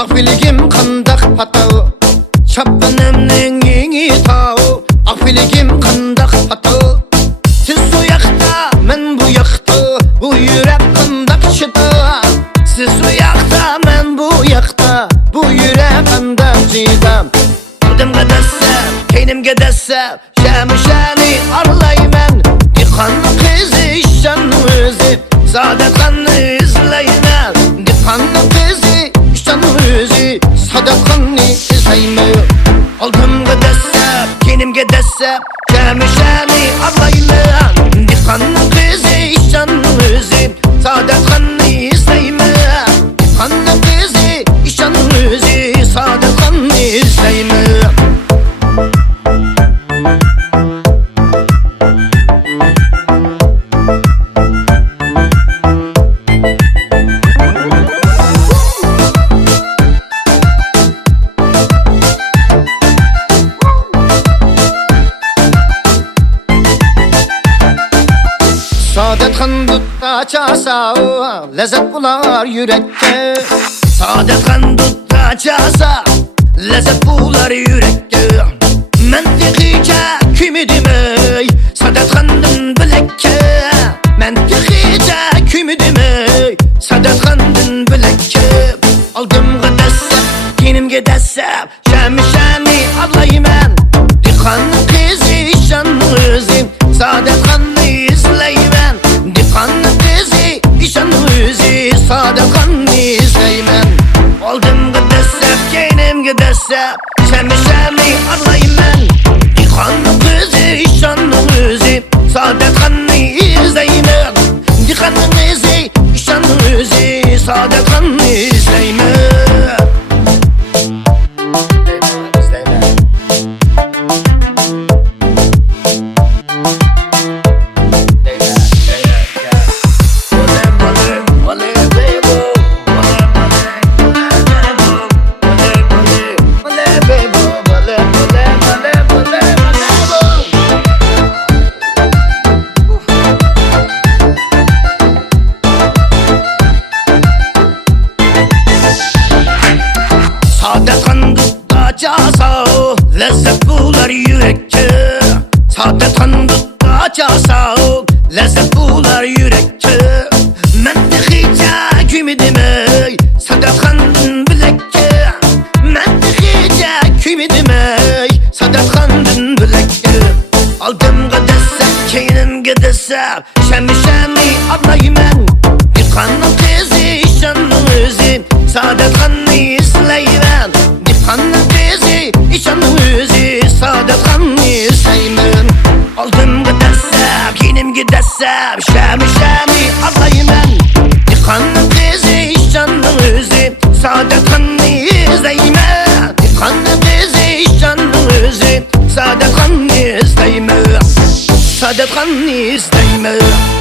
Akfiligim qandaq hatav, Çapınımның еңі тау. Akfiligim qandaq hatav. Siz o yaxta, men bu yaxta, bu yürek qandaq çıta. Siz o yaxta, men bu yaxta, bu yürek qandaq çıta. Budimga dassam, keynimga dassam, şami arlayman. Diqqanlı qizi, işanlı o'zi, Sadatxonni izlayman. Diqqanlı qizi, o'zi, Sadatxonni izlayman. Oldimga dassam, keynimga dassam, şami arlayman. Diqqanlı qizi, ishonli o'zi, Sadatxonni izlayman. Diqqanlı qizi, ishonli o'zi, Sadatxonni izlayman. Sadatxon dutta çasa, lezzet bular yürekte. Sadatxon dutta çasa, lezzet bular yürekte. Men texice kimi demey, Sadatxondan bilekke. Men texice kimi demey, Sadatxondan bilekke. Oldimga dassam, keynimga dassam, şami arlayman. Diqqanli qizi, ishonli o'zi, Sadatxonni izlayman. Diqqanli qizi, ishonli o'zi, Sadatxonni izlayman. Oldimga dassam, keynimga dassam, shami arlayman. Diqqanli qizi, ishonli o'zi, Sadatxonni izlayman. Diqqanli qizi, ishonli o'zi, Sadatxonni izlayman. Sadatxon dutta çasa, lezzet bular yürekte. Sadatxon dutta çasa, lezzet bular yürekte. Men texice kimi demey, Sadatxondan bilekke. Men texice kimi demey, Sadatxondan bilekke. Oldimga dassam, keynimga dassam, shami arlayman. Diqqanli qizi, ishonli o'zi, Sadatxonni izlayman. Diqqanli qizi, ishonli o'zi, Sadatxonni izlayman. Oldimga dassam, keynimga dassam, shami arlayman. Diqqanli qizi, ishonli o'zi, Sadatxonni izlayman. Diqqanli qizi, ishonli o'zi, Sadatxonni izlayman. Sadatxonni izlayman.